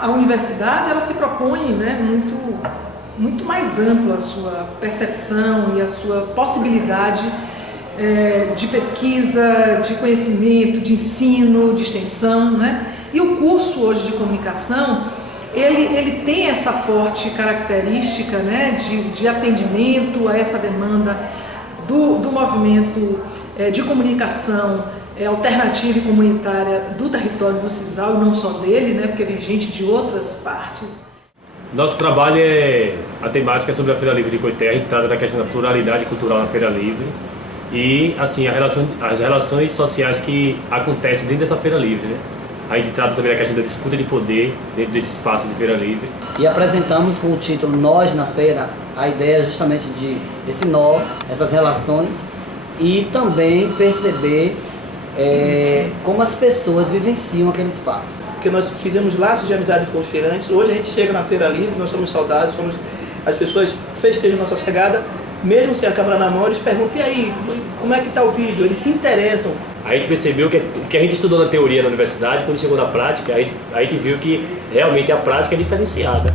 a universidade ela se propõe, né, muito mais ampla a sua percepção e a sua possibilidade de pesquisa, de conhecimento, de ensino, de extensão, né? E o curso hoje de comunicação, ele tem essa forte característica, né, de atendimento a essa demanda do movimento de comunicação alternativa e comunitária do território do Cisal, e não só dele, né, porque vem gente de outras partes. Nosso trabalho a temática sobre a Feira Livre de Coité, a entrada da questão da pluralidade cultural na Feira Livre e assim as relações sociais que acontecem dentro dessa Feira Livre, né? A gente trata também da questão da disputa de poder dentro desse espaço de Feira Livre. E apresentamos com o título Nós na Feira a ideia justamente de esse nó, essas relações e também perceber como as pessoas vivenciam aquele espaço. Porque nós fizemos laços de amizade com os feirantes, hoje a gente chega na Feira Livre, nós somos saudados, as pessoas festejam nossa chegada, mesmo sem a câmera na mão, eles perguntam, e aí, como é que está o vídeo? Eles se interessam. A gente percebeu que o que a gente estudou na teoria na universidade, quando chegou na prática, a gente viu que realmente a prática é diferenciada.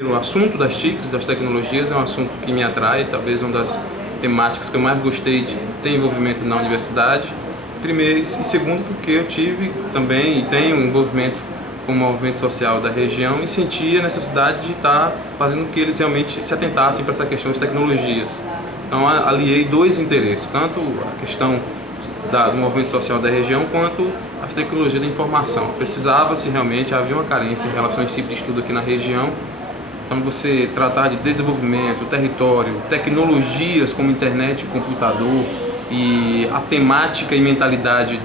O assunto das TICs, das tecnologias, é um assunto que me atrai, talvez uma das temáticas que eu mais gostei de ter envolvimento na universidade. Primeiro e segundo porque eu tive também e tenho envolvimento com o movimento social da região e sentia a necessidade de estar fazendo com que eles realmente se atentassem para essa questão de tecnologias. Então aliei dois interesses, tanto a questão do movimento social da região quanto as tecnologias da informação. Precisava-se realmente, havia uma carência em relação a esse tipo de estudo aqui na região. Então você tratar de desenvolvimento, território, tecnologias como internet e computador e a temática e mentalidade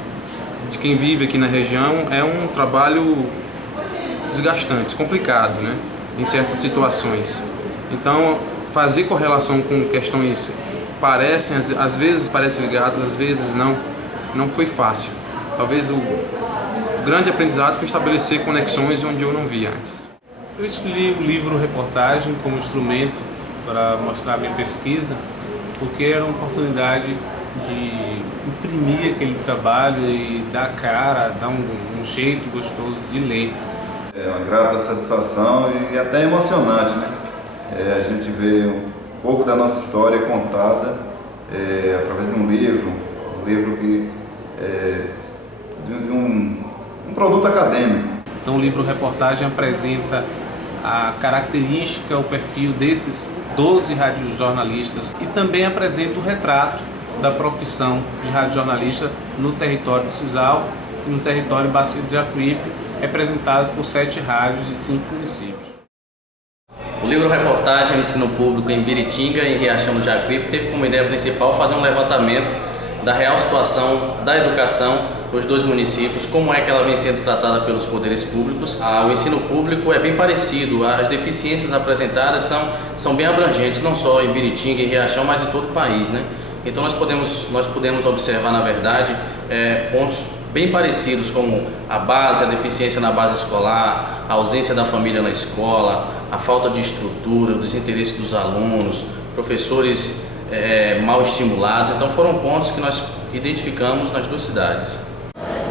de quem vive aqui na região é um trabalho desgastante, complicado, né, em certas situações. Então fazer correlação com questões às vezes parecem ligadas, às vezes não foi fácil. Talvez o grande aprendizado foi estabelecer conexões onde eu não via antes. Eu escolhi o livro-reportagem como instrumento para mostrar a minha pesquisa, porque era uma oportunidade de imprimir aquele trabalho e dar cara, dar um jeito gostoso de ler. É uma grata satisfação e até emocionante, né? A gente vê um pouco da nossa história contada através de um livro que de um produto acadêmico. Então o livro-reportagem apresenta a característica, o perfil desses 12 radiojornalistas e também apresenta o retrato da profissão de radiojornalista no território do Cisal e no território Bacia de Jacuípe, representado por 7 rádios de 5 municípios. O livro-reportagem Ensino Público em Biritinga e Riachão do Jacuípe teve como ideia principal fazer um levantamento da real situação da educação nos 2 municípios, como é que ela vem sendo tratada pelos poderes públicos. O ensino público é bem parecido, as deficiências apresentadas são bem abrangentes, não só em Biritinga e Riachão, mas em todo o país, né? Então nós podemos observar, na verdade, pontos bem parecidos, como a deficiência na base escolar, a ausência da família na escola, a falta de estrutura, o desinteresse dos alunos, professores mal estimulados. Então foram pontos que nós identificamos nas 2 cidades.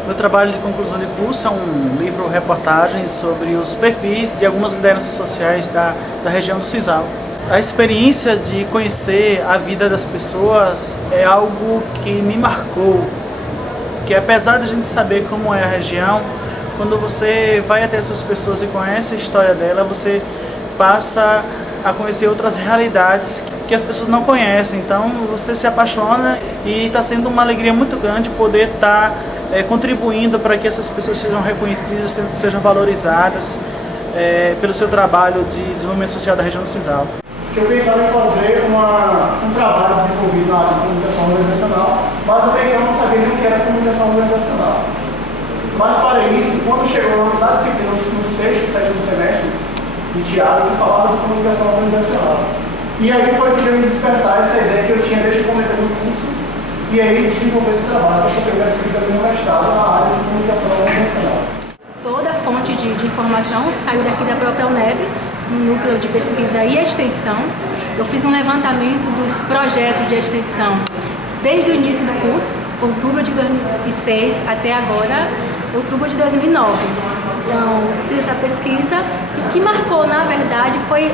Meu trabalho de conclusão de curso é um livro-reportagem sobre os perfis de algumas lideranças sociais da região do Cisal. A experiência de conhecer a vida das pessoas é algo que me marcou, que apesar de a gente saber como é a região, quando você vai até essas pessoas e conhece a história dela, você passa a conhecer outras realidades que as pessoas não conhecem. Então você se apaixona e está sendo uma alegria muito grande poder estar contribuindo para que essas pessoas sejam reconhecidas, sejam valorizadas pelo seu trabalho de desenvolvimento social da região do Cisal. Eu pensava em fazer um trabalho desenvolvido na área de comunicação organizacional, mas até então não sabia nem o que era comunicação organizacional. Mas para isso, quando chegou na disciplina no 6º, 7º semestre de Tiago, ele falava de comunicação organizacional. E aí foi que veio me despertar essa ideia que eu tinha desde o começo do curso, e aí desenvolver esse trabalho para pegar esse livro da universidade na área de comunicação organizacional. Toda a fonte de informação saiu daqui da própria UNEB, no Núcleo de Pesquisa e Extensão. Eu fiz um levantamento dos projetos de extensão desde o início do curso, outubro de 2006 até agora, outubro de 2009. Então, fiz essa pesquisa e o que marcou, na verdade, foi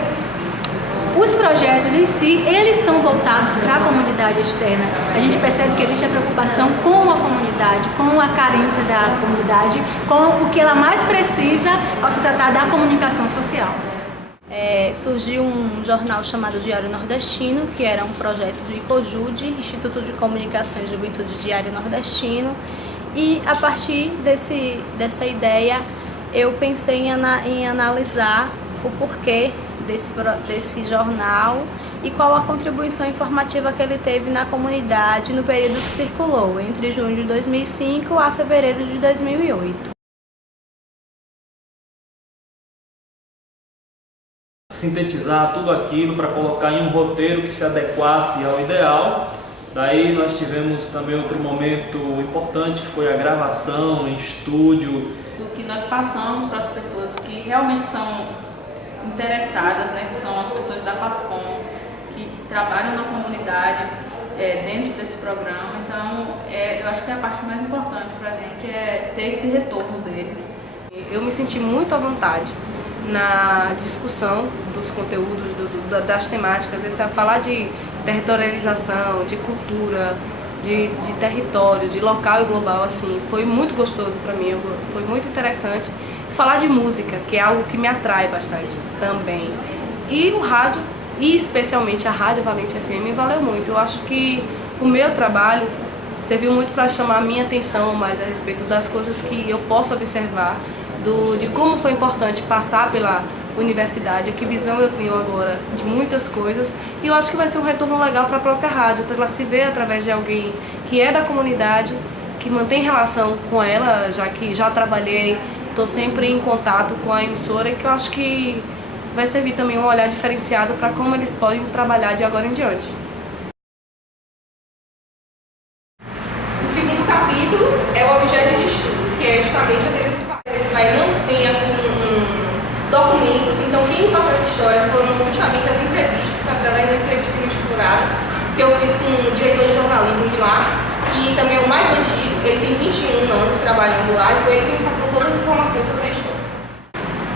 os projetos em si, eles são voltados para a comunidade externa. A gente percebe que existe a preocupação com a comunidade, com a carência da comunidade, com o que ela mais precisa ao se tratar da comunicação social. Surgiu um jornal chamado Diário Nordestino, que era um projeto do ICOJUD, Instituto de Comunicação e Juventude Diário Nordestino, e a partir dessa ideia eu pensei em analisar o porquê desse jornal e qual a contribuição informativa que ele teve na comunidade no período que circulou, entre junho de 2005 a fevereiro de 2008. Sintetizar tudo aquilo para colocar em um roteiro que se adequasse ao ideal. Daí nós tivemos também outro momento importante, que foi a gravação em estúdio. Do que nós passamos para as pessoas que realmente são interessadas, né, que são as pessoas da PASCOM, que trabalham na comunidade dentro desse programa. Então, eu acho que a parte mais importante para a gente é ter esse retorno deles. Eu me senti muito à vontade na discussão dos conteúdos, das temáticas, esse é falar de territorialização, de cultura, de território, de local e global, assim, foi muito gostoso para mim, foi muito interessante. Falar de música, que é algo que me atrai bastante também. E o rádio, e especialmente a Rádio Valente FM, valeu muito. Eu acho que o meu trabalho serviu muito para chamar a minha atenção mais a respeito das coisas que eu posso observar, de como foi importante passar pela universidade, que visão eu tenho agora de muitas coisas. E eu acho que vai ser um retorno legal para a própria rádio, para ela se ver através de alguém que é da comunidade, que mantém relação com ela, já que já trabalhei, estou sempre em contato com a emissora, e que eu acho que vai servir também um olhar diferenciado para como eles podem trabalhar de agora em diante. O segundo capítulo é o objeto de estudo, que é justamente a desse pai. Esse pai não tem assim documentos, então quem passou essa história foram justamente as entrevistas, através da entrevista estruturada que eu fiz com o diretor de jornalismo de lá, que também é o mais antigo, ele tem 21 anos trabalhando lá, e foi ele que me passou todas as informações sobre a história.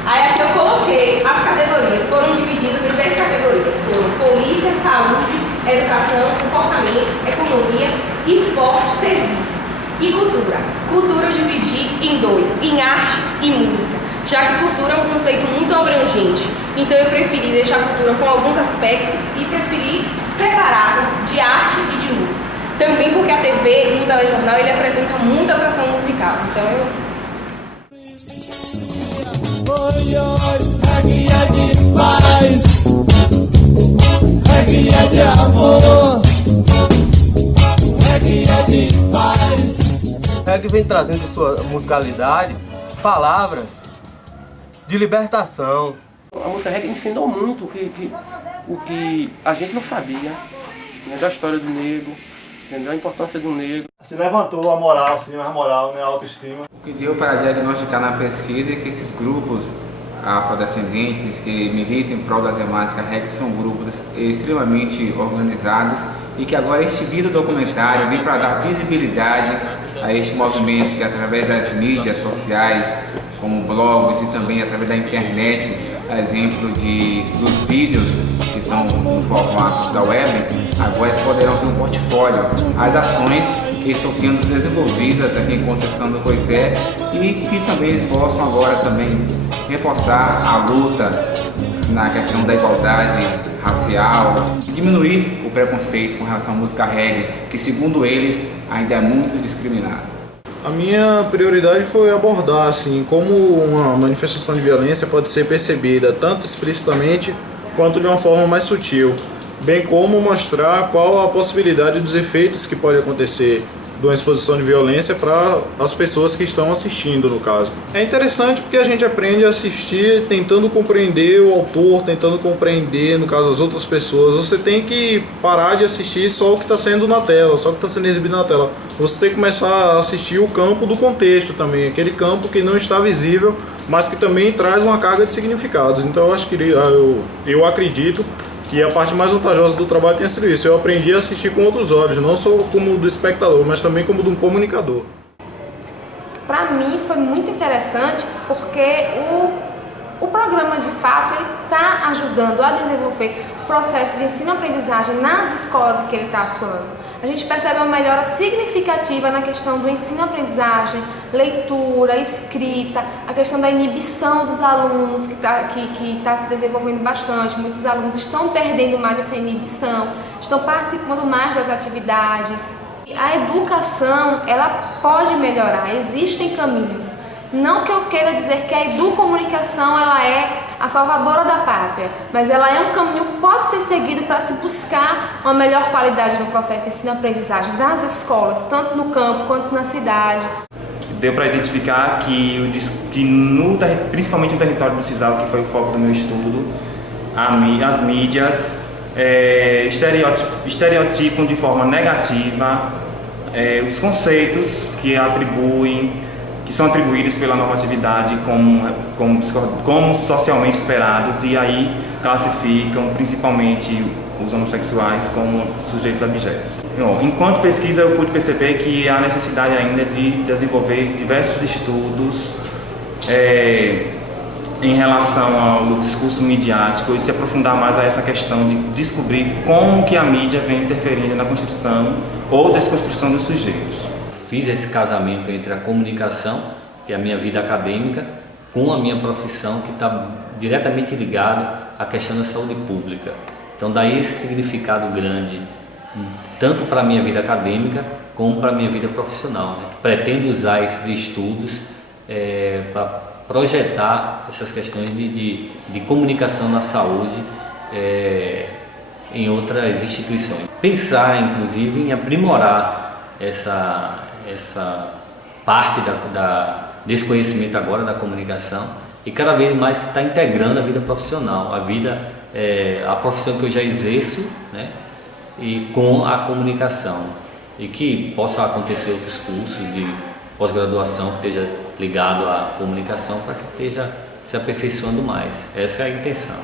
Aí aqui eu coloquei as categorias, foram divididas em 10 categorias, foram polícia, saúde, educação, comportamento, economia, esporte, serviço e cultura. Cultura eu dividi em dois, em arte e música, já que cultura é um conceito muito abrangente, então eu preferi deixar a cultura com alguns aspectos e preferi separar de arte e de música. Também porque a TV e o telejornal ele apresenta muita atração musical, então eu... Reguinha de paz, reguinha de amor, reguinha de paz. O reggae vem trazendo em sua musicalidade palavras de libertação. A música reggae ensinou muito o que a gente não sabia, né, da história do negro, entendeu? A importância do negro. Se levantou a moral, sim, a moral, né, a autoestima. O que deu para diagnosticar na pesquisa é que esses grupos afrodescendentes que militam em prol da temática reggae são grupos extremamente organizados e que agora este vídeo documentário vem para dar visibilidade a este movimento que através das mídias sociais, como blogs e também através da internet, a exemplo dos vídeos que são no formato da web, agora eles poderão ter um portfólio. As ações que estão sendo desenvolvidas aqui em Conceição do Coité e que também eles possam agora também reforçar a luta na questão da igualdade racial, diminuir o preconceito com relação à música reggae, que segundo eles ainda é muito discriminado. A minha prioridade foi abordar assim, como uma manifestação de violência pode ser percebida tanto explicitamente quanto de uma forma mais sutil, bem como mostrar qual a possibilidade dos efeitos que podem acontecer de uma exposição de violência para as pessoas que estão assistindo, no caso. É interessante porque a gente aprende a assistir tentando compreender o autor, tentando compreender, no caso, as outras pessoas. Você tem que parar de assistir só o que está sendo na tela, só o que está sendo exibido na tela. Você tem que começar a assistir o campo do contexto também, aquele campo que não está visível, mas que também traz uma carga de significados. Então eu acho que eu acredito que a parte mais vantajosa do trabalho tenha sido isso. Eu aprendi a assistir com outros olhos, não só como do espectador, mas também como de um comunicador. Para mim foi muito interessante porque o programa, de fato, ele está ajudando a desenvolver o processo de ensino-aprendizagem nas escolas em que ele está atuando. A gente percebe uma melhora significativa na questão do ensino-aprendizagem, leitura, escrita, a questão da inibição dos alunos, que está se desenvolvendo bastante. Muitos alunos estão perdendo mais essa inibição, estão participando mais das atividades. A educação, ela pode melhorar, existem caminhos. Não que eu queira dizer que a educomunicação ela é a salvadora da pátria, mas ela é um caminho que pode ser seguido para se buscar uma melhor qualidade no processo de ensino-aprendizagem das escolas, tanto no campo quanto na cidade. Deu para identificar que principalmente no território do CISAL, que foi o foco do meu estudo, as mídias estereotipam de forma negativa os conceitos que são atribuídos pela normatividade como socialmente esperados, e aí classificam principalmente os homossexuais como sujeitos objetos. Enquanto pesquisa, eu pude perceber que há necessidade ainda de desenvolver diversos estudos em relação ao discurso midiático e se aprofundar mais a essa questão de descobrir como que a mídia vem interferindo na construção ou desconstrução dos sujeitos. Fiz esse casamento entre a comunicação, que é a minha vida acadêmica, com a minha profissão, que está diretamente ligado à questão da saúde pública. Então daí esse significado grande, tanto para a minha vida acadêmica, como para a minha vida profissional, né? Pretendo usar esses estudos para projetar essas questões de comunicação na saúde em outras instituições. Pensar, inclusive, em aprimorar essa parte desse conhecimento agora da comunicação e cada vez mais está integrando a vida profissional, a profissão que eu já exerço, né, e com a comunicação, e que possa acontecer outros cursos de pós-graduação que esteja ligado à comunicação para que esteja se aperfeiçoando mais. Essa é a intenção.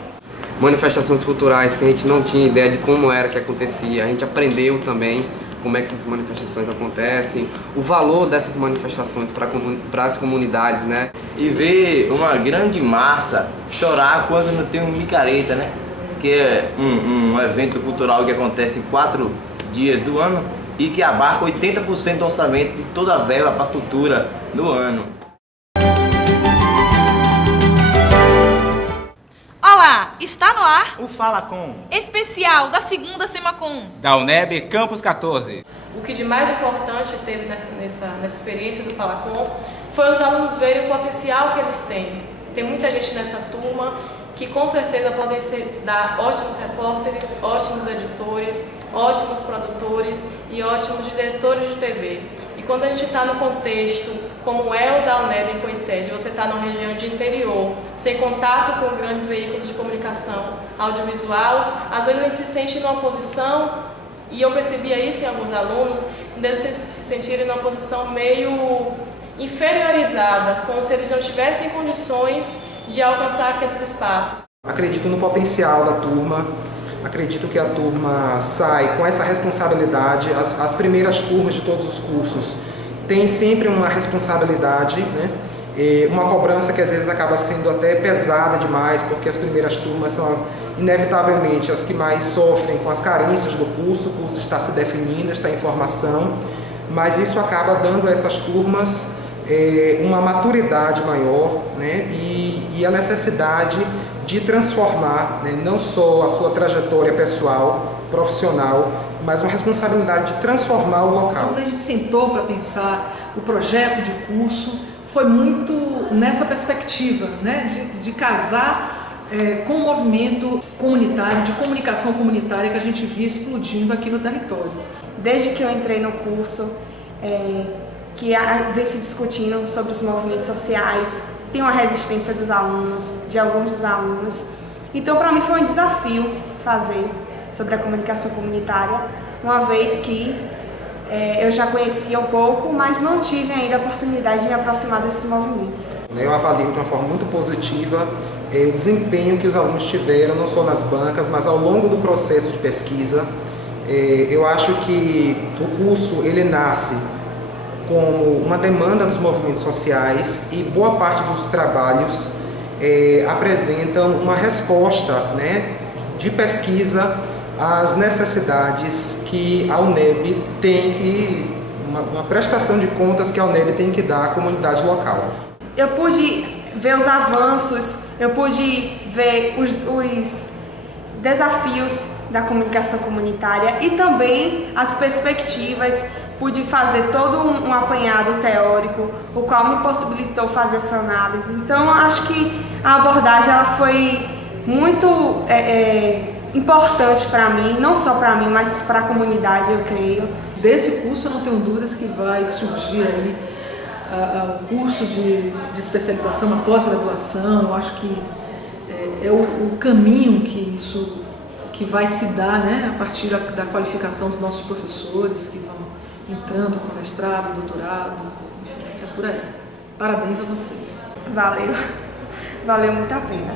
Manifestações culturais que a gente não tinha ideia de como era que acontecia, a gente aprendeu também como é que essas manifestações acontecem, o valor dessas manifestações para as comunidades, né? E ver uma grande massa chorar quando não tem um micareta, né? Que é um evento cultural que acontece 4 dias do ano e que abarca 80% do orçamento de toda a verba para a cultura do ano. Olá, está no ar o Fala Com, especial da segunda Semacom, da UNEB Campus 14. O que de mais importante teve nessa experiência do Fala Com foi os alunos verem o potencial que eles têm. Tem muita gente nessa turma que com certeza podem dar ótimos repórteres, ótimos editores, ótimos produtores e ótimos diretores de TV. E quando a gente está no contexto, como é o da UNEB em Coité, de você estar numa região de interior, sem contato com grandes veículos de comunicação audiovisual, às vezes a gente se sente numa posição, e eu percebia isso em alguns alunos, de se sentirem numa posição meio inferiorizada, como se eles não tivessem condições de alcançar aqueles espaços. Acredito no potencial da turma, acredito que a turma sai com essa responsabilidade. As primeiras turmas de todos os cursos têm sempre uma responsabilidade, né? Uma cobrança que às vezes acaba sendo até pesada demais, porque as primeiras turmas são inevitavelmente as que mais sofrem com as carências do curso. O curso está se definindo, está em formação, mas isso acaba dando a essas turmas uma maturidade maior, né? E a necessidade de transformar, né, não só a sua trajetória pessoal, profissional, mas uma responsabilidade de transformar o local. Quando a gente sentou para pensar o projeto de curso, foi muito nessa perspectiva, né, de casar com o movimento comunitário, de comunicação comunitária que a gente via explodindo aqui no território. Desde que eu entrei no curso, que vem se discutindo sobre os movimentos sociais, tem uma resistência dos alunos, de alguns dos alunos. Então, para mim foi um desafio fazer sobre a comunicação comunitária, uma vez que eu já conhecia um pouco, mas não tive ainda a oportunidade de me aproximar desses movimentos. Eu avalio de uma forma muito positiva o desempenho que os alunos tiveram, não só nas bancas, mas ao longo do processo de pesquisa. Eu acho que o curso ele nasce como uma demanda dos movimentos sociais e boa parte dos trabalhos apresentam uma resposta, né, de pesquisa às necessidades que a UNEB tem que, uma prestação de contas que a UNEB tem que dar à comunidade local. Eu pude ver os avanços, eu pude ver os desafios da comunicação comunitária e também as perspectivas. Pude fazer todo um apanhado teórico, o qual me possibilitou fazer essa análise. Então, acho que a abordagem ela foi muito importante para mim, não só para mim, mas para a comunidade, eu creio. Desse curso, eu não tenho dúvidas que vai surgir aí o curso de especialização, uma pós-graduação. Eu acho que é o caminho que vai se dar, né, a partir da qualificação dos nossos professores que vão entrando com mestrado, doutorado, enfim, é por aí. Parabéns a vocês. Valeu muito a pena.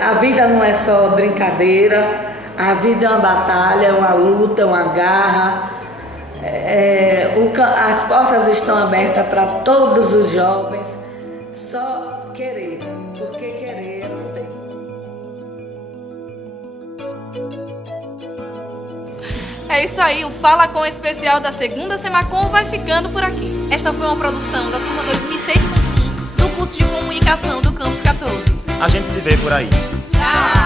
A vida não é só brincadeira, a vida é uma batalha, uma luta, uma garra. As portas estão abertas para todos os jovens, só querer, porque querer é poder. É isso aí, o Fala Com especial da segunda Semacom vai ficando por aqui. Esta foi uma produção da turma 2006.1 do curso de comunicação do Campus 14. A gente se vê por aí. Tchau!